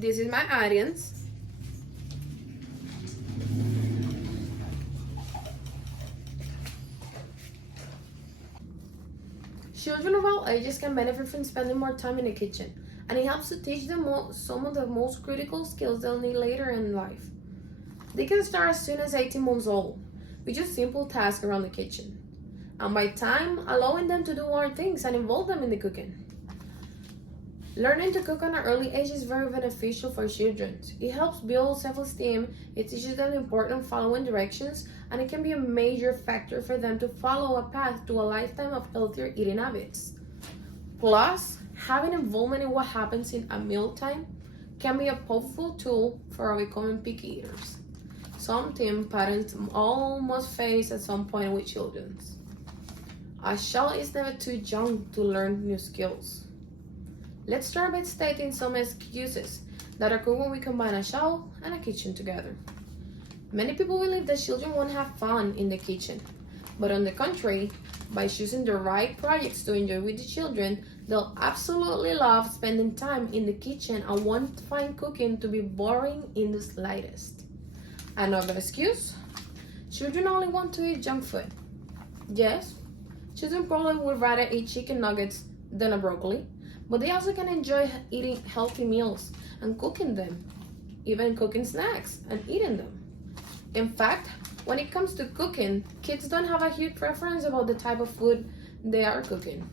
This is my audience. Children of all ages can benefit from spending more time in the kitchen, and it helps to teach them some of the most critical skills they'll need later in life. They can start as soon as 18 months old, with just simple tasks around the kitchen, and by time, allowing them to do more things and involve them in the cooking. Learning to cook at an early age is very beneficial for children. It helps build self-esteem, it teaches them the importance of following directions, and it can be a major factor for them to follow a path to a lifetime of healthier eating habits. Plus, having involvement in what happens in a mealtime can be a powerful tool for becoming picky eaters, something parents all must face at some point with children. A child is never too young to learn new skills. Let's start by stating some excuses that occur when we combine a child and a kitchen together. Many people believe that children won't have fun in the kitchen, but on the contrary, by choosing the right projects to enjoy with the children, they'll absolutely love spending time in the kitchen and won't find cooking to be boring in the slightest. Another excuse: children only want to eat junk food. Yes, children probably would rather eat chicken nuggets than a broccoli, but they also can enjoy eating healthy meals and cooking them, even cooking snacks and eating them. In fact, when it comes to cooking, kids don't have a huge preference about the type of food they are cooking.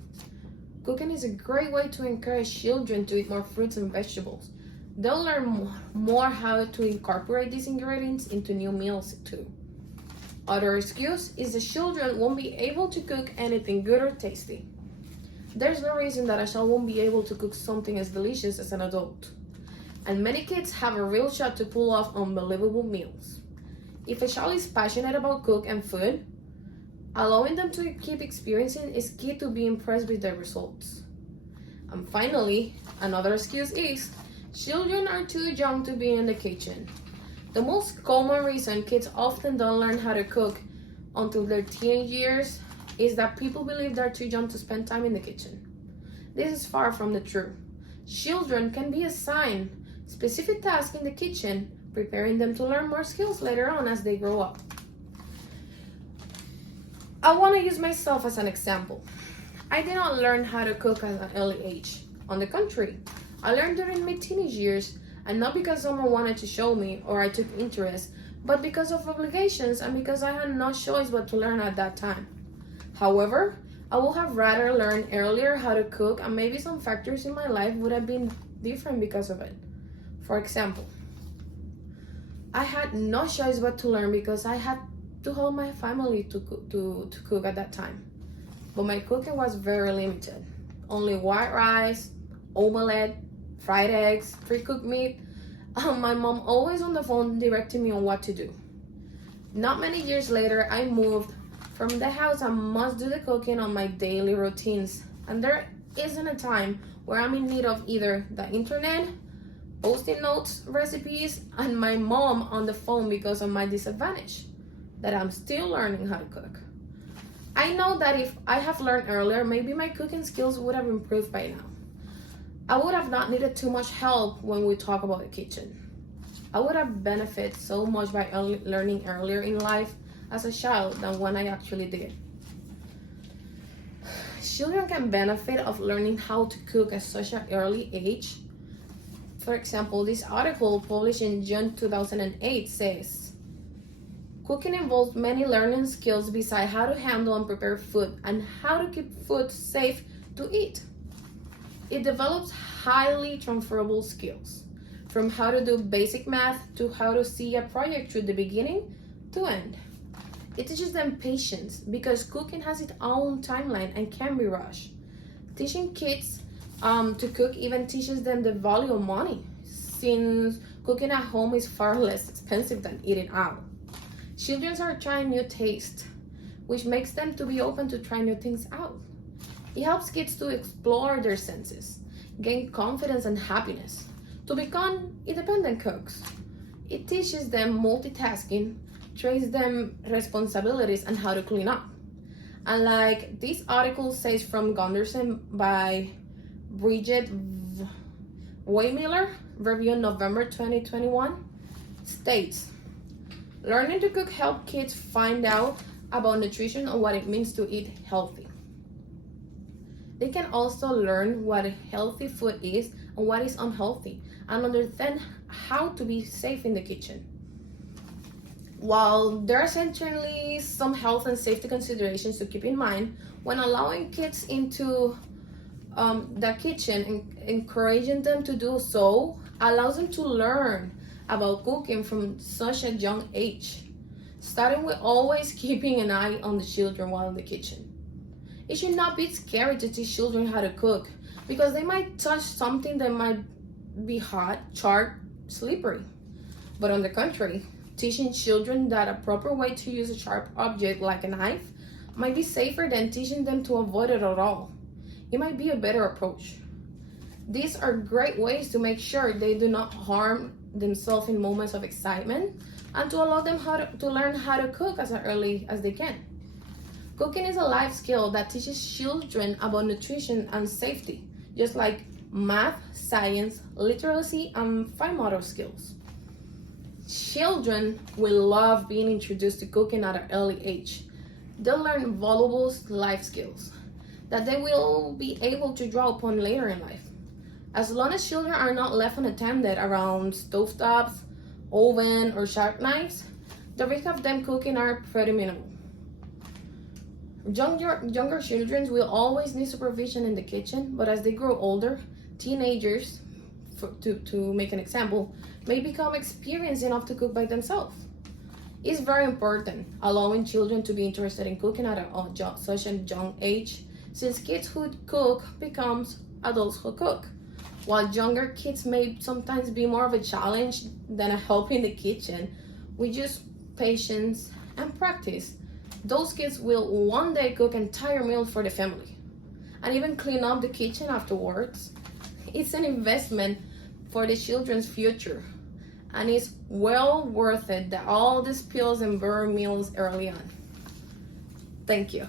Cooking is a great way to encourage children to eat more fruits and vegetables. They'll learn more how to incorporate these ingredients into new meals too. Other excuse is the children won't be able to cook anything good or tasty. There's no reason that a child won't be able to cook something as delicious as an adult. And many kids have a real shot to pull off unbelievable meals. If a child is passionate about cook and food, allowing them to keep experiencing is key to be impressed with their results. And finally, another excuse is children are too young to be in the kitchen. The most common reason kids often don't learn how to cook until their teenage years is that people believe they're too young to spend time in the kitchen. This is far from the truth. Children can be assigned specific tasks in the kitchen, preparing them to learn more skills later on as they grow up. I want to use myself as an example. I did not learn how to cook at an early age. On the contrary, I learned during my teenage years, and not because someone wanted to show me or I took interest, but because of obligations and because I had no choice but to learn at that time. However, I would have rather learned earlier how to cook, and maybe some factors in my life would have been different because of it. For example, I had no choice but to learn because I had to help my family to cook at that time. But my cooking was very limited. Only white rice, omelette, fried eggs, pre-cooked meat. My mom always on the phone directing me on what to do. Not many years later, I moved from the house and must do the cooking on my daily routines. And there isn't a time where I'm in need of either the internet, posting notes, recipes, and my mom on the phone because of my disadvantage, that I'm still learning how to cook. I know that if I have learned earlier, maybe my cooking skills would have improved by now. I would have not needed too much help when we talk about the kitchen. I would have benefited so much by learning earlier in life as a child than when I actually did. Children can benefit of learning how to cook at such an early age. For example, this article published in June 2008 says, cooking involves many learning skills besides how to handle and prepare food and how to keep food safe to eat. It develops highly transferable skills, from how to do basic math to how to see a project through the beginning to end. It teaches them patience because cooking has its own timeline and can be rushed. Teaching kids to cook even teaches them the value of money, since cooking at home is far less expensive than eating out. Children are trying new tastes, which makes them to be open to try new things out. It helps kids to explore their senses, gain confidence and happiness, to become independent cooks. It teaches them multitasking, trains them responsibilities and how to clean up. And like this article says from Gunderson by Bridget Waymiller, reviewed November 2021, states, learning to cook helps kids find out about nutrition and what it means to eat healthy. They can also learn what healthy food is and what is unhealthy, and understand how to be safe in the kitchen. While there are certainly some health and safety considerations to keep in mind when allowing kids into the kitchen, and encouraging them to do so allows them to learn about cooking from such a young age, starting with always keeping an eye on the children while in the kitchen. It should not be scary to teach children how to cook, because they might touch something that might be hot, charred, slippery. But on the contrary, teaching children that a proper way to use a sharp object like a knife might be safer than teaching them to avoid it at all. It might be a better approach. These are great ways to make sure they do not harm themselves in moments of excitement, and to allow them to learn how to cook as early as they can. Cooking is a life skill that teaches children about nutrition and safety, just like math, science, literacy, and fine motor skills. Children will love being introduced to cooking at an early age. They'll learn valuable life skills that they will be able to draw upon later in life. As long as children are not left unattended around stovetops, oven, or sharp knives, the risk of them cooking are pretty minimal. Younger children will always need supervision in the kitchen, but as they grow older, teenagers, to make an example, may become experienced enough to cook by themselves. It's very important allowing children to be interested in cooking at such a young age, since kids who cook becomes adults who cook. While younger kids may sometimes be more of a challenge than a help in the kitchen, with just patience and practice, those kids will one day cook entire meals for the family and even clean up the kitchen afterwards. It's an investment for the children's future, and it's well worth it that all these spills and burn meals early on. Thank you.